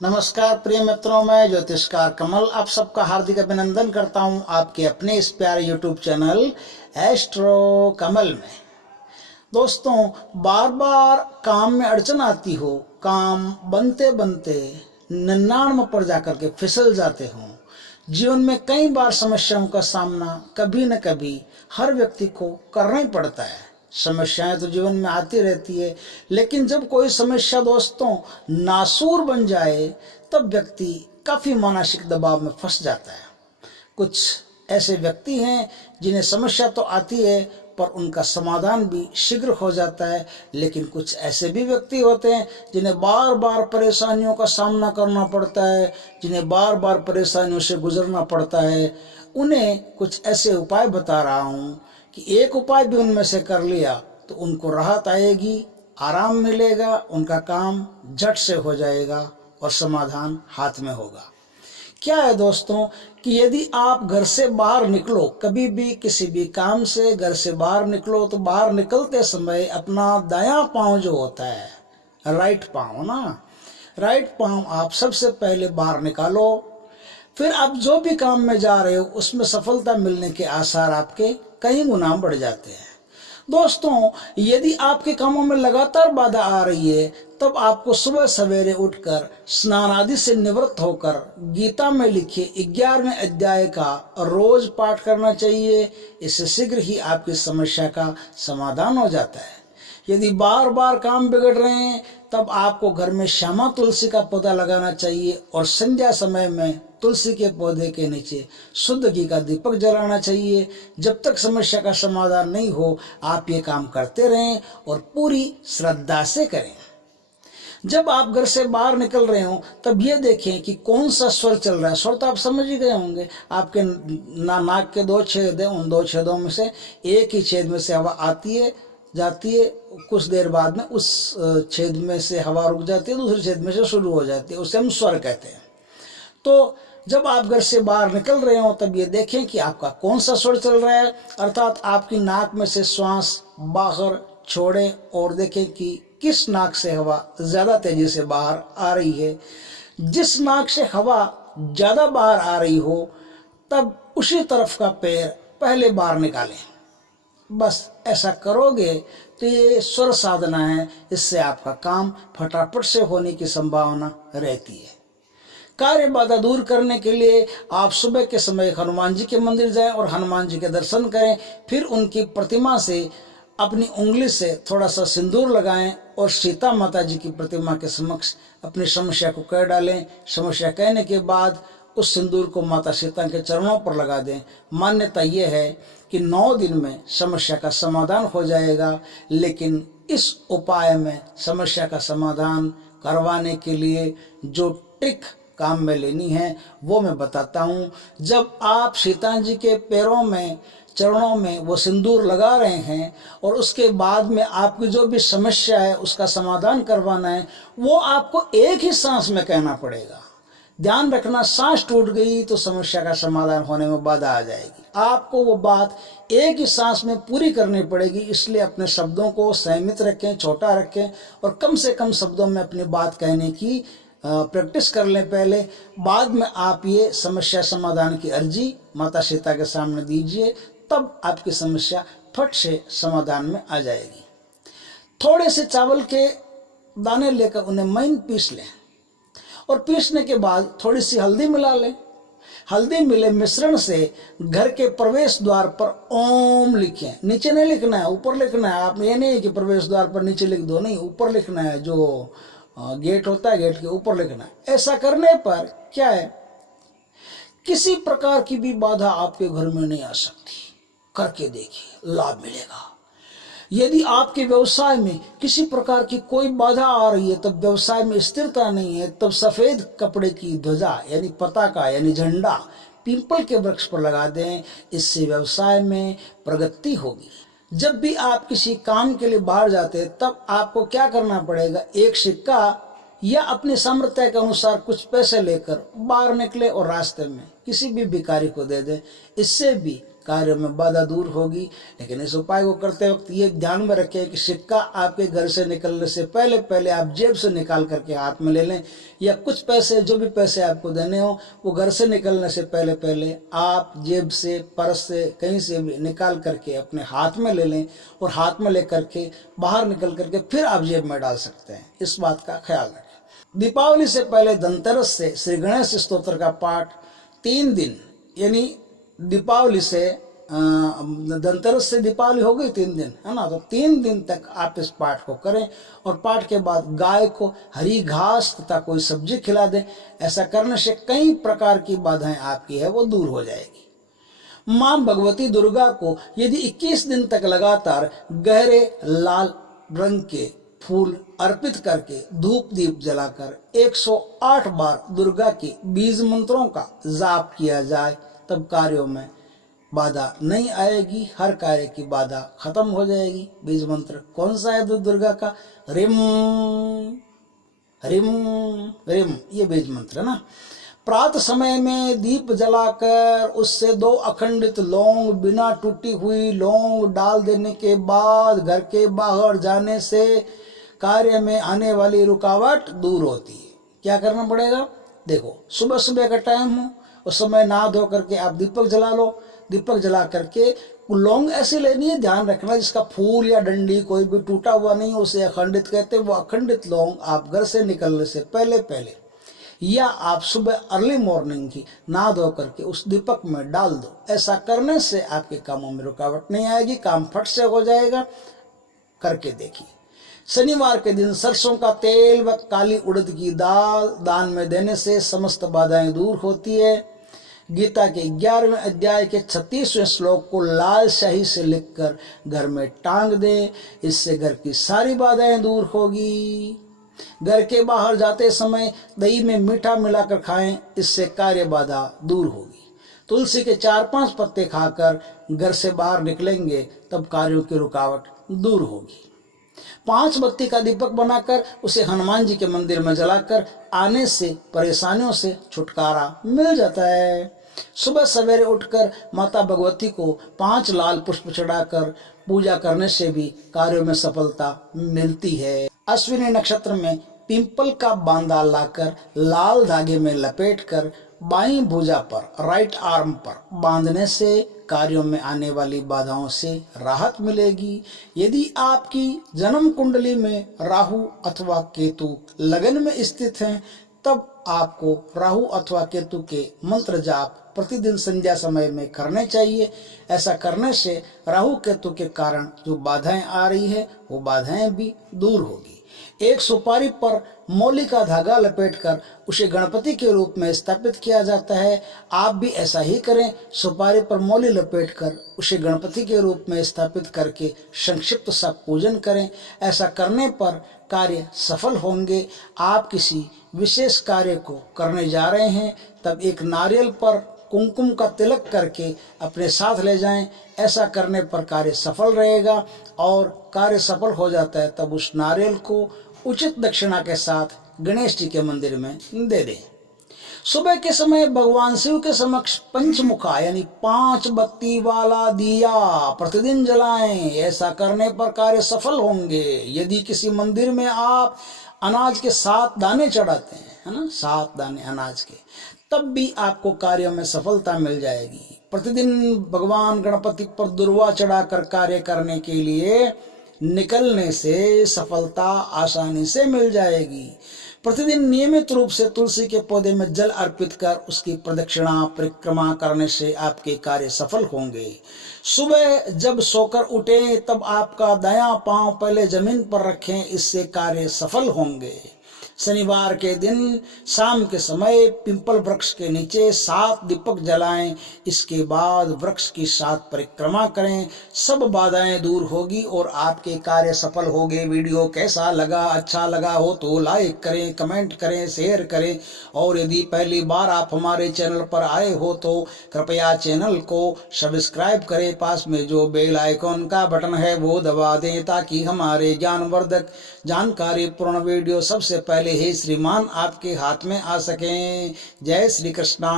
नमस्कार प्रिय मित्रों, मैं ज्योतिषकार कमल आप सबका हार्दिक अभिनंदन करता हूं आपके अपने इस प्यारे यूट्यूब चैनल एस्ट्रो कमल में। दोस्तों, बार बार काम में अड़चन आती हो, काम बनते बनते 99 पर जाकर के फिसल जाते हो, जीवन में कई बार समस्याओं का सामना कभी न कभी हर व्यक्ति को करना ही पड़ता है। समस्याएं तो जीवन में आती रहती है, लेकिन जब कोई समस्या दोस्तों नासूर बन जाए तब व्यक्ति काफ़ी मानसिक दबाव में फंस जाता है। कुछ ऐसे व्यक्ति हैं जिन्हें समस्या तो आती है पर उनका समाधान भी शीघ्र हो जाता है, लेकिन कुछ ऐसे भी व्यक्ति होते हैं जिन्हें बार बार परेशानियों का सामना करना पड़ता है, जिन्हें बार बार परेशानियों से गुजरना पड़ता है। उन्हें कुछ ऐसे उपाय बता रहा हूँ कि एक उपाय भी उनमें से कर लिया तो उनको राहत आएगी, आराम मिलेगा, उनका काम झट से हो जाएगा और समाधान हाथ में होगा। क्या है दोस्तों कि यदि आप घर से बाहर निकलो, कभी भी किसी भी काम से घर से बाहर निकलो, तो बाहर निकलते समय अपना दायां पांव जो होता है, राइट पांव ना, राइट पांव आप सबसे पहले बाहर निकालो। फिर आप जो भी काम में जा रहे हो उसमें सफलता मिलने के आसार आपके कई गुना बढ़ जाते हैं। दोस्तों, यदि आपके कामों में लगातार बाधा आ रही है तब आपको सुबह सवेरे उठकर स्नान आदि से निवृत्त होकर गीता में लिखे 11वें अध्याय का रोज पाठ करना चाहिए। इससे शीघ्र ही आपकी समस्या का समाधान हो जाता है। यदि बार बार काम बिगड़ रहे हैं तब आपको घर में श्यामा तुलसी का पौधा लगाना चाहिए और संध्या समय में तुलसी के पौधे के नीचे शुद्ध घी का दीपक जलाना चाहिए। जब तक समस्या का समाधान नहीं हो आप ये काम करते रहें और पूरी श्रद्धा से करें। जब आप घर से बाहर निकल रहे हो तब ये देखें कि कौन सा स्वर चल रहा है। स्वर तो आप समझ ही गए होंगे। आपके नाक के 2 छेद हैं, उन 2 छेदों में से एक ही छेद में से हवा आती है जाती है, कुछ देर बाद में उस छेद में से हवा रुक जाती है, दूसरे छेद में से शुरू हो जाती है, उसे हम स्वर कहते हैं। तो जब आप घर से बाहर निकल रहे हो तब ये देखें कि आपका कौन सा स्वर चल रहा है, अर्थात आपकी नाक में से श्वास बाहर छोड़ें और देखें कि किस नाक से हवा ज़्यादा तेजी से बाहर आ रही है। जिस नाक से हवा ज़्यादा बाहर आ रही हो तब उसी तरफ का पैर पहले बाहर निकालें। बस ऐसा करोगे तो ये स्वर साधना है, इससे आपका काम फटाफट से होने की संभावना रहती है। कार्य बाधा दूर करने के लिए आप सुबह के समय हनुमान जी के मंदिर जाएं और हनुमान जी के दर्शन करें। फिर उनकी प्रतिमा से अपनी उंगली से थोड़ा सा सिंदूर लगाएं और सीता माता जी की प्रतिमा के समक्ष अपनी समस्या को कह डालें। समस्या कहने के बाद उस सिंदूर को माता सीता के चरणों पर लगा दें। मान्यता ये है कि 9 दिन में समस्या का समाधान हो जाएगा। लेकिन इस उपाय में समस्या का समाधान करवाने के लिए जो ट्रिक काम में लेनी है वो मैं बताता हूँ। जब आप सीता जी के पैरों में चरणों में वो सिंदूर लगा रहे हैं और उसके बाद में आपकी जो भी समस्या है उसका समाधान करवाना है, वो आपको एक ही सांस में कहना पड़ेगा। ध्यान रखना, सांस टूट गई तो समस्या का समाधान होने में बाधा आ जाएगी। आपको वो बात एक ही सांस में पूरी करनी पड़ेगी। इसलिए अपने शब्दों को संयमित रखें, छोटा रखें और कम से कम शब्दों में अपनी बात कहने की प्रैक्टिस कर लें पहले। बाद में आप ये समस्या समाधान की अर्जी माता सीता के सामने दीजिए, तब आपकी समस्या फट से समाधान में आ जाएगी। थोड़े से चावल के दाने लेकर उन्हें महीन पीस लें और पीसने के बाद थोड़ी सी हल्दी मिला लें। हल्दी मिले मिश्रण से घर के प्रवेश द्वार पर ओम लिखें। नीचे नहीं लिखना है, ऊपर लिखना है। आप ये नहीं है कि प्रवेश द्वार पर नीचे लिख दो, नहीं, ऊपर लिखना है। जो गेट होता है गेट के ऊपर लिखना है। ऐसा करने पर क्या है, किसी प्रकार की भी बाधा आपके घर में नहीं आ सकती। करके देखिए, लाभ मिलेगा। यदि आपके व्यवसाय में किसी प्रकार की कोई बाधा आ रही है, तब व्यवसाय में स्थिरता नहीं है, तब सफेद कपड़े की ध्वजा यानी पताका यानी झंडा पीपल के वृक्ष पर लगा दें। इससे व्यवसाय में प्रगति होगी। जब भी आप किसी काम के लिए बाहर जाते हैं तब आपको क्या करना पड़ेगा, एक सिक्का या अपनी सामर्थ्य के अनुसार कुछ पैसे लेकर बाहर निकले और रास्ते में किसी भी भिखारी को दे दें, इससे भी कार्य में बाधा दूर होगी। लेकिन इस उपाय को करते वक्त ये ध्यान में रखें कि सिक्का आपके घर से निकलने से पहले पहले आप जेब से निकाल करके हाथ में ले लें, या कुछ पैसे, जो भी पैसे आपको देने हो वो घर से निकलने से पहले पहले आप जेब से, पर्स से, कहीं से भी निकाल करके अपने हाथ में ले लें, और हाथ में ले करके बाहर निकल करके फिर आप जेब में डाल सकते हैं। इस बात का ख्याल रखें। दीपावली से पहले धनतेरस से श्री गणेश स्तोत्र का पाठ 3 दिन, यानी दीपावली से धनतेरस से दीपावली हो गई 3 दिन, है ना, तो 3 दिन तक आप इस पाठ को करें, और पाठ के बाद गाय को हरी घास तथा कोई सब्जी खिला दें। ऐसा करने से कई प्रकार की बाधाएं आपकी है वो दूर हो जाएगी। मां भगवती दुर्गा को यदि 21 दिन तक लगातार गहरे लाल रंग के फूल अर्पित करके धूप दीप जलाकर 108 बार दुर्गा के बीज मंत्रों का जाप किया जाए, तब कार्यों में बाधा नहीं आएगी, हर कार्य की बाधा खत्म हो जाएगी। बीज मंत्र कौन सा है? दुर्गा का रिम रिम रिम, ये बीज मंत्र है ना। प्रातः समय में दीप जलाकर उससे 2 अखंडित लौंग, बिना टूटी हुई लौंग डाल देने के बाद घर के बाहर जाने से कार्य में आने वाली रुकावट दूर होती है। क्या करना पड़ेगा? देखो, सुबह सुबह का टाइम हो, उस समय नहा धो करके आप दीपक जला लो। दीपक जला करके लौंग ऐसी लेनी है, ध्यान रखना, जिसका फूल या डंडी कोई भी टूटा हुआ नहीं हो, उसे अखंडित कहते हैं। वो अखंडित लौंग आप घर से निकलने से पहले पहले, या आप सुबह अर्ली मॉर्निंग ही नहा धो करके उस दीपक में डाल दो। ऐसा करने से आपके कामों में रुकावट नहीं आएगी, काम फट से हो जाएगा। करके देखिए। शनिवार के दिन सरसों का तेल व काली उड़द की दाल दान में देने से समस्त बाधाएं दूर होती है। गीता के 11वें अध्याय के 36वें श्लोक को लाल स्याही से लिखकर घर में टांग दें, इससे घर की सारी बाधाएं दूर होगी। घर के बाहर जाते समय दही में मीठा मिलाकर खाएं, इससे कार्य बाधा दूर होगी। तुलसी के 4-5 पत्ते खाकर घर से बाहर निकलेंगे, तब कार्यों की रुकावट दूर होगी। 5 बत्ती का दीपक बनाकर उसे हनुमान जी के मंदिर में जलाकर आने से परेशानियों से छुटकारा मिल जाता है। सुबह सवेरे उठकर माता भगवती को 5 लाल पुष्प चढ़ाकर पूजा करने से भी कार्यों में सफलता मिलती है। अश्विनी नक्षत्र में पिंपल का बांदा लाकर लाल धागे में लपेटकर बाईं भुजा पर, राइट आर्म पर बांधने से कार्यों में आने वाली बाधाओं से राहत मिलेगी। यदि आपकी जन्म कुंडली में राहु अथवा केतु लगन में स्थित हैं, तब आपको राहु अथवा केतु के मंत्र जाप प्रतिदिन संध्या समय में करने चाहिए। ऐसा करने से राहु केतु के कारण जो बाधाएं आ रही है वो बाधाएं भी दूर होगी। एक सुपारी पर मौली का धागा लपेटकर उसे गणपति के रूप में स्थापित किया जाता है। आप भी ऐसा ही करें, सुपारी पर मौली लपेटकर उसे गणपति के रूप में स्थापित करके संक्षिप्त सा पूजन करें। ऐसा करने पर कार्य सफल होंगे। आप किसी विशेष कार्य को करने जा रहे हैं, तब एक नारियल पर कुमकुम का तिलक करके अपने साथ ले जाएं। ऐसा करने पर कार्य सफल रहेगा, और कार्य सफल हो जाता है तब उस नारियल को उचित दक्षिणा के साथ गणेश जी के मंदिर में दे दें। सुबह के समय भगवान शिव के समक्ष पंचमुखा यानी 5 बत्ती वाला दिया प्रतिदिन जलाएं। ऐसा करने पर कार्य सफल होंगे। यदि किसी मंदिर में आप अनाज के 7 दाने चढ़ाते हैं, है ना, 7 दाने अनाज के, तब भी आपको कार्यों में सफलता मिल जाएगी। प्रतिदिन भगवान गणपति पर दुर्वा चढ़ाकर कार्य करने के लिए निकलने से सफलता आसानी से मिल जाएगी। प्रतिदिन नियमित रूप से तुलसी के पौधे में जल अर्पित कर उसकी प्रदक्षिणा परिक्रमा करने से आपके कार्य सफल होंगे। सुबह जब सोकर उठें, तब आपका दायां पांव पहले जमीन पर रखें, इससे कार्य सफल होंगे। शनिवार के दिन शाम के समय पिंपल वृक्ष के नीचे 7 दीपक जलाएं। इसके बाद वृक्ष की 7 परिक्रमा करें। सब बाधाएं दूर होगी और आपके कार्य सफल होंगे। वीडियो कैसा लगा? अच्छा लगा हो तो लाइक करें, कमेंट करें, शेयर करें, और यदि पहली बार आप हमारे चैनल पर आए हो तो कृपया चैनल को सब्सक्राइब करें। पास में जो बेल आइकॉन का बटन है वो दबा दें, ताकि हमारे ज्ञानवर्धक जानकारी पूर्ण वीडियो सबसे पहले ही श्रीमान आपके हाथ में आ सकें। जय श्री कृष्णा।